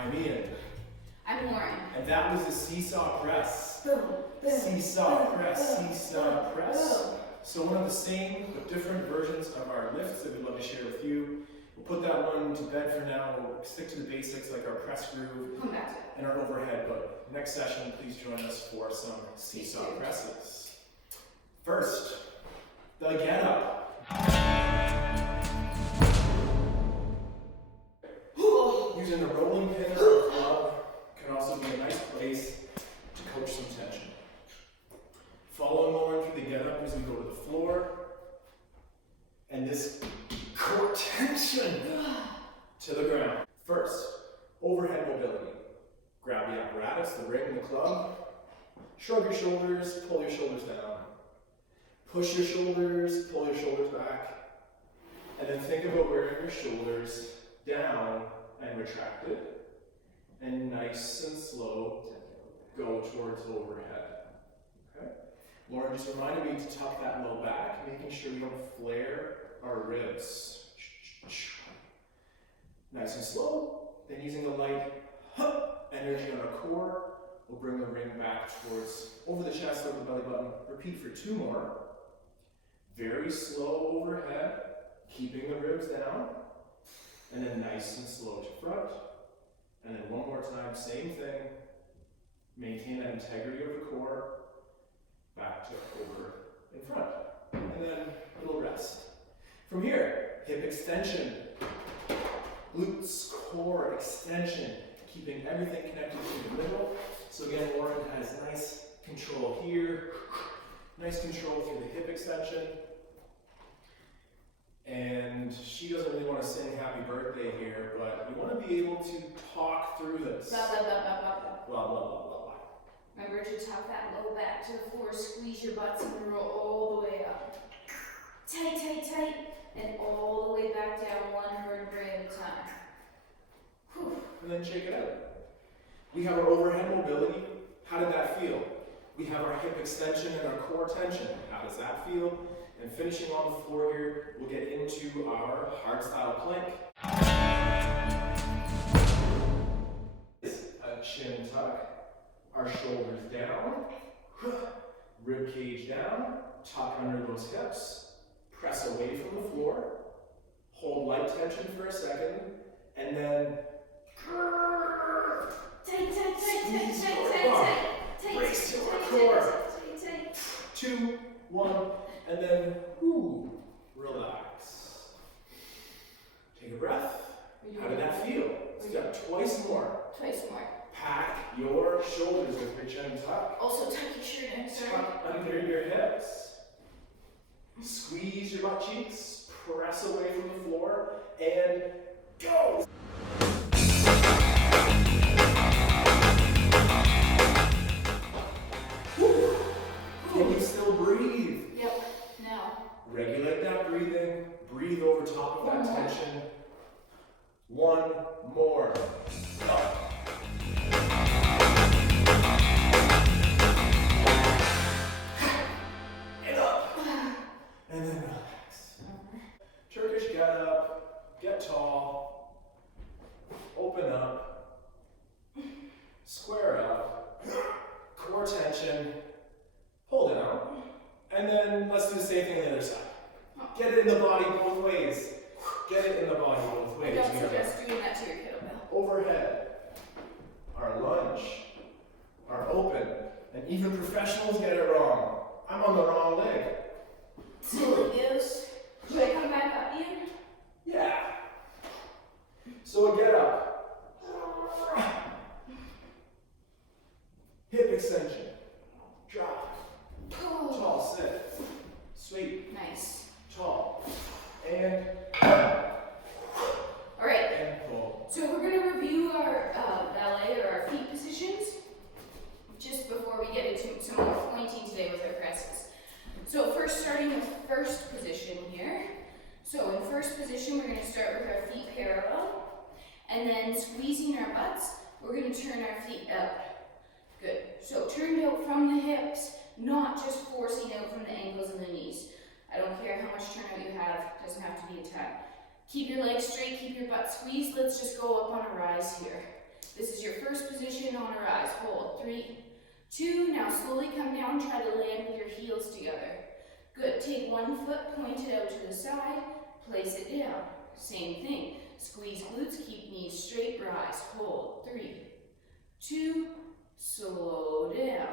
I'm Ian. I'm Lauren. And that was the seesaw press. Boom, boom, Seesaw boom, press, boom, seesaw boom, press. boom. So one of the same but different versions of our lifts that we'd love to share with you. We'll put that one to bed for now. We'll stick to the basics like our press groove Come back to it. and our overhead, but next session, please join us for some seesaw presses. First, the get up. Using a rolling pin or a club can also be a nice place to coach some tension. Follow Lauren through the get up as we go to the floor. And this core tension to the ground. First, overhead mobility. Grab the apparatus, the ring, the club. Shrug your shoulders, pull your shoulders down. Push your shoulders, pull your shoulders back. And then think about wearing your shoulders down and retracted. And nice and slow, go towards overhead. Okay? Lauren just reminded me to tuck that low back, making sure we don't flare our ribs. Nice and slow. Then using the light energy on our core, we'll bring the ring back towards over the chest, over the belly button. Repeat for 2 more. Very slow overhead, keeping the ribs down. And then nice and slow to front. And then one more time, same thing. Maintain that integrity of the core. Back to over in front. And then a little rest. From here, hip extension. Glutes, core extension. Keeping everything connected to the middle. So again, Lauren has nice control here. Nice control through the hip extension. And she doesn't really want to sing happy birthday here, but we want to be able to talk through this. Blah, blah, blah, blah, blah, blah. Blah, blah, blah, blah, blah. Remember to tuck that low back to the floor, squeeze your butts and roll all the way up. Tight, tight, tight, and all the way back down, one vertebrae at a time. Whew. And then shake it out. We have our overhead mobility. How did that feel? We have our hip extension and our core tension. How does that feel? And finishing on the floor here, we'll get into our hardstyle plank. A chin tuck, our shoulders down, rib cage down, tuck under those hips, press away from the floor, hold light tension for a second, and then Tight, tight, tight, tight, squeeze tight, your tight, bum. tight, tight, Brace your tight, core. tight, tight, tight. 2, 1, and then relax. Take a breath. How did that feel? Let's do that twice more. Twice more. Pack your shoulders with your chin tuck. Also tuck your shirt in, sorry. Tuck under your hips. Squeeze your butt cheeks. Press away from the floor. And go! Whew. Can you still breathe? Yep, now. Regulate that breathing. Breathe over top of that tension. 1 more. Up. And up. And then relax. Turkish get up. Get tall. Open up. Square up. Core tension. Hold it out. And then let's do the same thing on the other side. Get it in the body both ways. Get it in the body both ways. I don't suggest doing that to your kettlebell. Overhead, our lunge, our open, and even professionals get it wrong. I'm on the wrong leg. Silly goose. Should I come back up, Ian? Yeah. So get up. Hip extension. Drop. Tall, sit. Sweep. Nice. Tall. And All right. and pull. So we're going to review our ballet or our feet positions just before we get into some more pointing today with our presses. So first, starting with first position here. So in first position, we're going to start with our feet parallel, and then squeezing our butts, we're going to turn our feet out. Good. So turned out from the hips, not just forcing out from the ankles and the knees. I don't care how much turnout you have, it doesn't have to be a ton. Keep your legs straight, keep your butt squeezed. Let's just go up on a rise here. This is your first position on a rise. Hold. 3, 2. Now slowly come down. Try to land with your heels together. Good. Take one foot, point it out to the side, place it down. Same thing. Squeeze glutes, keep knees straight, rise. Hold. 3, 2. Slow down.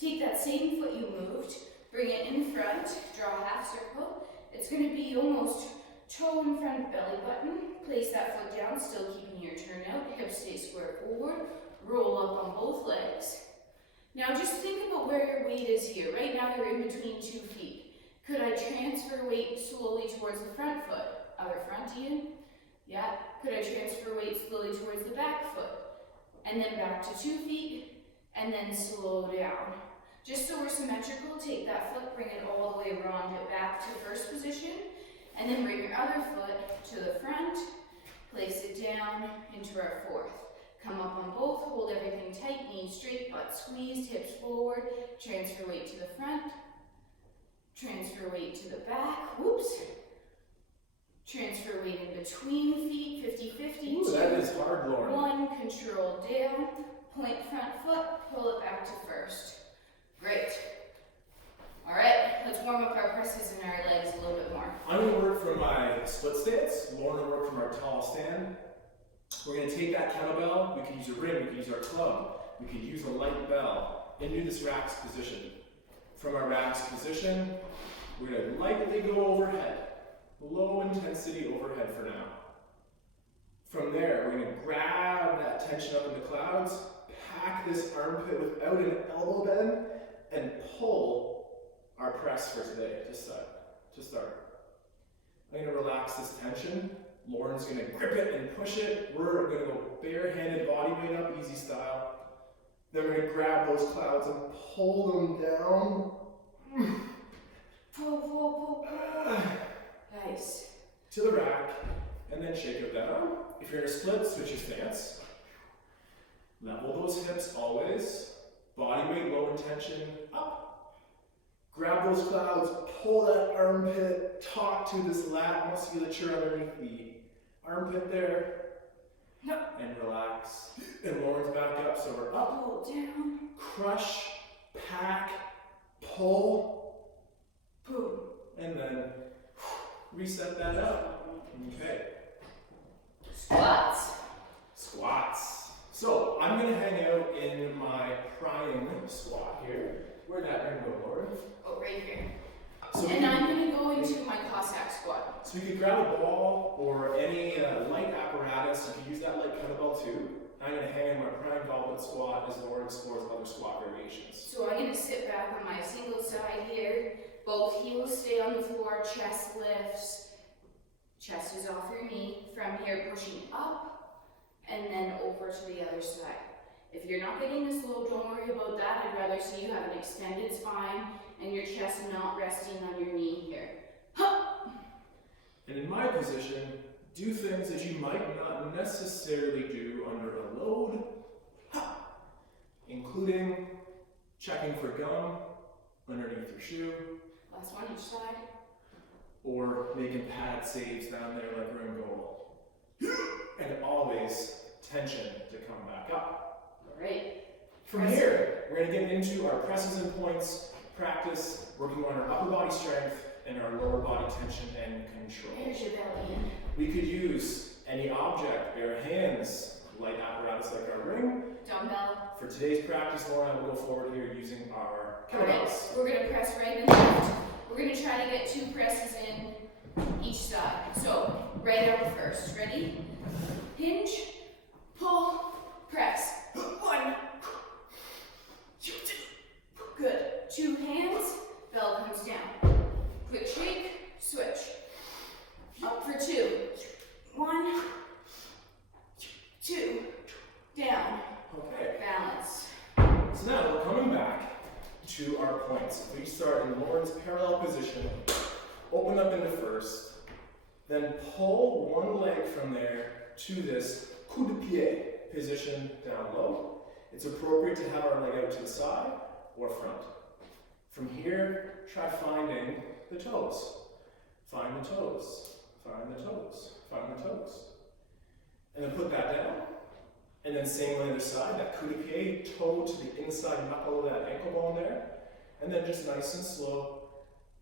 Take that same foot you moved, bring it in front, draw a half circle. It's going to be almost toe in front, belly button. Place that foot down, still keeping your turn out. Hips stay square forward. Roll up on both legs. Now just think about where your weight is here. Right now you're in between 2 feet. Could I transfer weight slowly towards the front foot? Other front, Ian? Yeah. Could I transfer weight slowly towards the back foot? And then back to 2 feet, and then slow down. Just so we're symmetrical, take that foot, bring it all the way around it back to first position, and then bring your other foot to the front, place it down into our fourth. Come up on both, hold everything tight, knees straight, butt squeezed, hips forward, transfer weight to the front, transfer weight to the back, whoops. Transfer weight in between feet, 50-50. Ooh, that is hard, Lauren. 1, control down, point front foot, pull it back to first. Great. All right, let's warm up our presses and our legs a little bit more. I'm going to work from my split stance. Lauren will work from our tall stand. We're going to take that kettlebell. We could use a ring, we could use our club, we could use a light bell, and do this racks position. From our racks position, we're going to lightly go overhead. Low intensity overhead for now. From there, we're going to grab that tension up in the clouds, pack this armpit without an elbow bend, and pull our press for today to start. I'm going to relax this tension. Lauren's going to grip it and push it. We're going to go barehanded body weight up, easy style. Then we're going to grab those clouds and pull them down. Pull. Nice. To the rack, and then shake out that arm. If you're in a split, switch your stance. Level those hips always. Body weight, low intention, up. Grab those clouds, pull that armpit, talk to this lat musculature underneath the armpit there. And relax. And Lauren's back up, so we're up. Pull down. Crush, pack, pull, Boom. and then reset that up. Okay. Squats. So I'm going to hang out in my prime squat here. Where'd that ring go, Lauren? Oh, right here. So And I'm going to go into my Cossack squat. So you could grab a ball or any light apparatus. You could use that light kettlebell too. I'm going to hang in my prime goblet squat as Lauren explores other squat variations. So I'm going to sit back on my single side here. Both heels stay on the floor, chest lifts. Chest is off your knee. From here, pushing up and then over to the other side. If you're not getting this low, don't worry about that. I'd rather see you have an extended spine and your chest not resting on your knee here. And in my position, do things that you might not necessarily do under a load, including checking for gum underneath your shoe, Last one each side. or making pad saves down there like we're in goal. And always tension to come back up. Great. From here, we're going to get into our presses and points, practice, working on our upper body strength and our lower body tension and control. There's your belly in. We could use any object, bare hands, light apparatus like our ring. Dumbbell. For today's practice, Lauren and I will go forward here using our kettlebells. Alright, we're going to press right and left. We're going to try to get 2 presses in each side. So, right arm first. Ready? Hinge, pull, press. 1. Good. 2 hands, bell comes down. Quick shake, switch. Up for 2. 1, 2, down. Okay. Balance. So now we're coming back to our points. We start in Lauren's parallel position, open up into first, then pull one leg from there to this coup de pied position down low. It's appropriate to have our leg out to the side or front. From here, try finding the toes. Find the toes. Find the toes. Find the toes. And then put that down. And then then same on the other side, that coup de pied, toe to the inside knuckle of that ankle bone there. And then just nice and slow,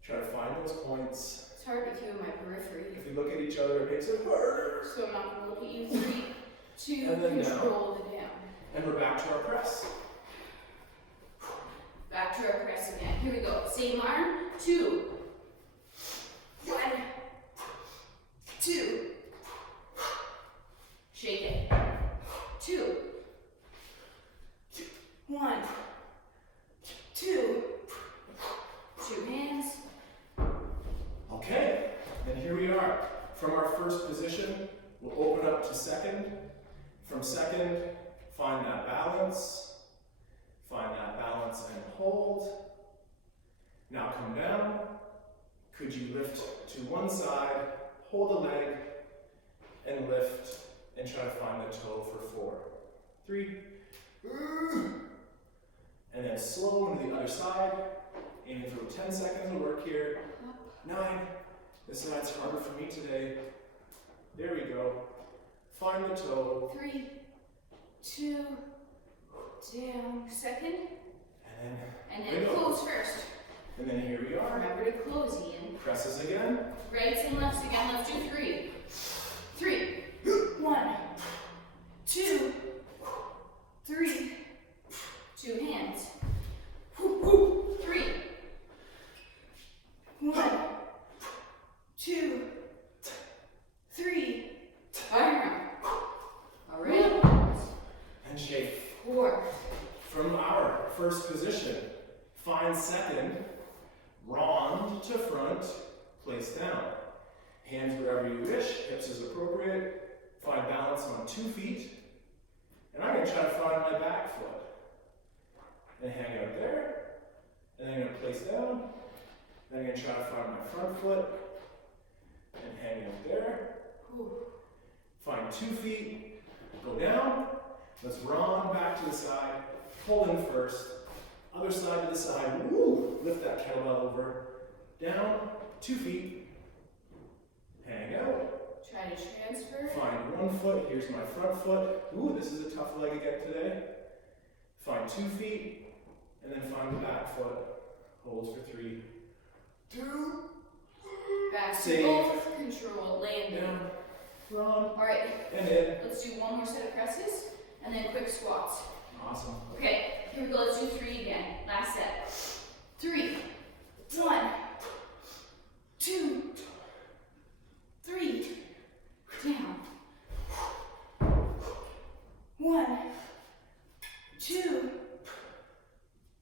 try to find those points. It's hard to feel my periphery. If we look at each other, it makes it harder. So I'm not gonna look at you. 3, 2, And then control the down. And we're back to our press. Back to our press again. Here we go. Same arm. 2, 1, 2. Shake it. 2, 1, 2. 2 hands. Okay, and here we are. From our first position, we'll open up to second. From second, find that balance. Find that balance and hold. Now come down. Could you lift to one side, hold a leg, and lift, and try to find the toe for 4, 3, and then slow into the other side. Aiming for 10 seconds of work here. 9. This side's harder for me today. There we go. Find the toe. 3, 2, down. Second. And then close first. And then here we are. Remember to close, Ian. Presses again. Rights and lefts again. Let's do 3. 3, 1, 2, 3. 2 hands. 3, 1, 2, 3. Arm. All right. And shake. 4. From our first position, find second, rond to front, place down. Hands wherever you wish, hips as appropriate. Find balance on 2 feet. And I'm going to try to find my back foot. And hang out there. And then I'm going to place down. Then I'm going to try to find my front foot. And hang out there. Find 2 feet. Go down. Let's rond back to the side. Pull in first. Other side to the side. Woo! Lift that kettlebell over. Down. 2 feet. Hang out. Try to transfer. Find 1 foot. Here's my front foot. Ooh, this is a tough leg again today. Find 2 feet. And then find the back foot. Hold for 3, 2. Back to Save. both. Control. Land down. Run. All right. And in. Let's do one more set of presses and then quick squats. Awesome. Okay. Here we go. Let's do 3 again. Last set. 3, 1, 2, 3. Down. 1, 2,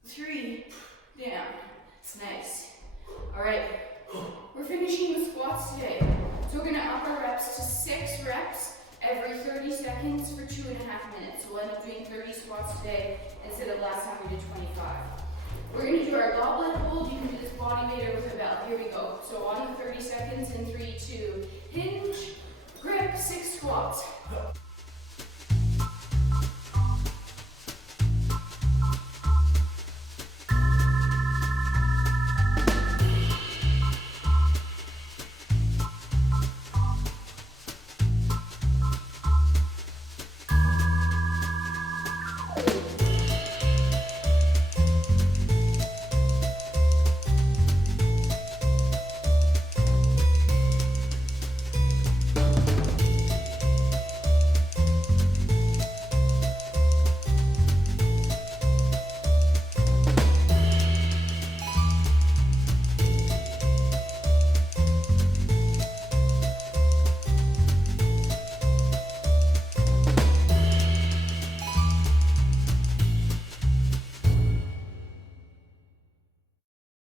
3. Down. It's nice. All right. We're finishing with squats today. So we're going to up our reps to 6 reps every 30 seconds for 2.5 minutes. So we'll end up doing 30 squats today instead of last time we did 25. We're going to do our goblet hold. You can do this body weight or with a belt. Here we go. So on the 30 seconds in 3,